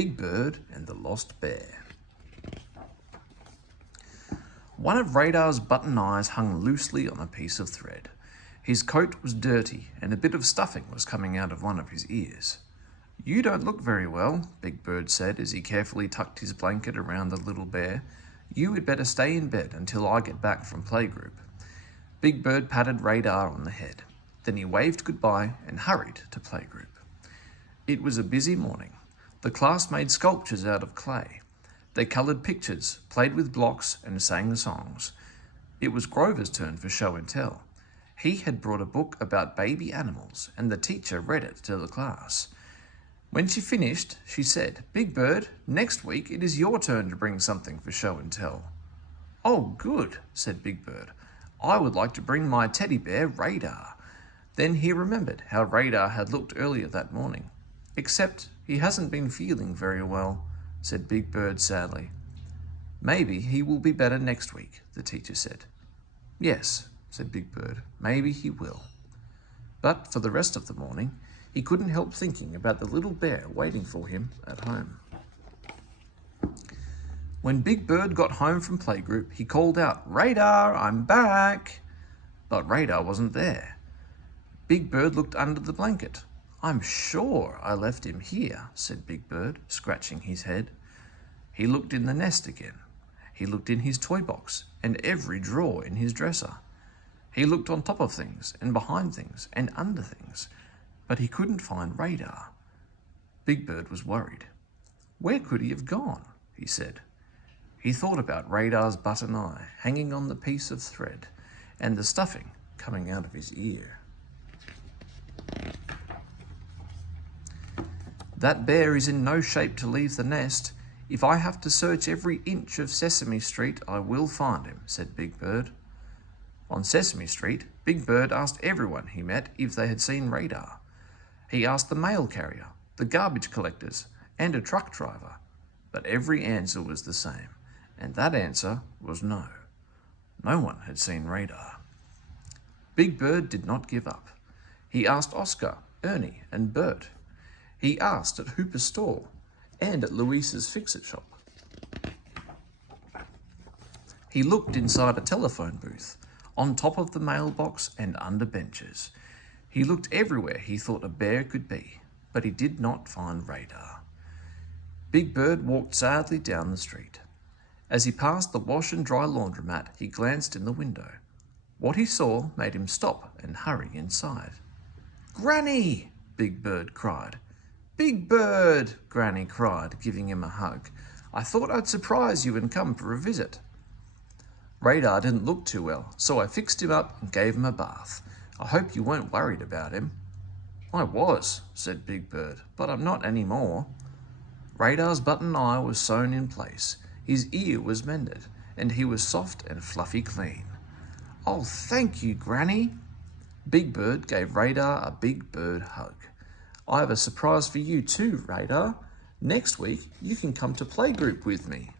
Big Bird and the Lost Bear. One of Radar's button eyes hung loosely on a piece of thread. His coat was dirty and a bit of stuffing was coming out of one of his ears. "You don't look very well," Big Bird said as he carefully tucked his blanket around the little bear. "You had better stay in bed until I get back from playgroup." Big Bird patted Radar on the head. Then he waved goodbye and hurried to playgroup. It was a busy morning. The class made sculptures out of clay. They coloured pictures, played with blocks, and sang songs. It was Grover's turn for show and tell. He had brought a book about baby animals, and the teacher read it to the class. When she finished, she said, "Big Bird, next week it is your turn to bring something for show and tell." "Oh, good," said Big Bird. "I would like to bring my teddy bear, Radar." Then he remembered how Radar had looked earlier that morning. "Except he hasn't been feeling very well," said Big Bird sadly. "Maybe he will be better next week," the teacher said. "Yes," said Big Bird, "maybe he will." But for the rest of the morning, he couldn't help thinking about the little bear waiting for him at home. When Big Bird got home from playgroup, he called out, "Radar, I'm back!" But Radar wasn't there. Big Bird looked under the blanket. "I'm sure I left him here," said Big Bird, scratching his head. He looked in the nest again. He looked in his toy box and every drawer in his dresser. He looked on top of things and behind things and under things, but he couldn't find Radar. Big Bird was worried. "Where could he have gone?" he said. He thought about Radar's button eye hanging on the piece of thread and the stuffing coming out of his ear. "That bear is in no shape to leave the nest. If I have to search every inch of Sesame Street, I will find him," said Big Bird. On Sesame Street, Big Bird asked everyone he met if they had seen Radar. He asked the mail carrier, the garbage collectors, and a truck driver. But every answer was the same, and that answer was no. No one had seen Radar. Big Bird did not give up. He asked Oscar, Ernie, and Bert. He asked at Hooper's stall and at Louise's fix-it shop. He looked inside a telephone booth, on top of the mailbox and under benches. He looked everywhere he thought a bear could be, but he did not find Radar. Big Bird walked sadly down the street. As he passed the wash and dry laundromat, he glanced in the window. What he saw made him stop and hurry inside. "Granny!" Big Bird cried. "Big Bird!" Granny cried, giving him a hug. "I thought I'd surprise you and come for a visit." "Radar didn't look too well, so I fixed him up and gave him a bath. I hope you weren't worried about him." "I was," said Big Bird, "but I'm not anymore." Radar's button eye was sewn in place, his ear was mended, and he was soft and fluffy clean. "Oh, thank you, Granny." Big Bird gave Radar a Big Bird hug. "I have a surprise for you too, Radar. Next week, you can come to playgroup with me."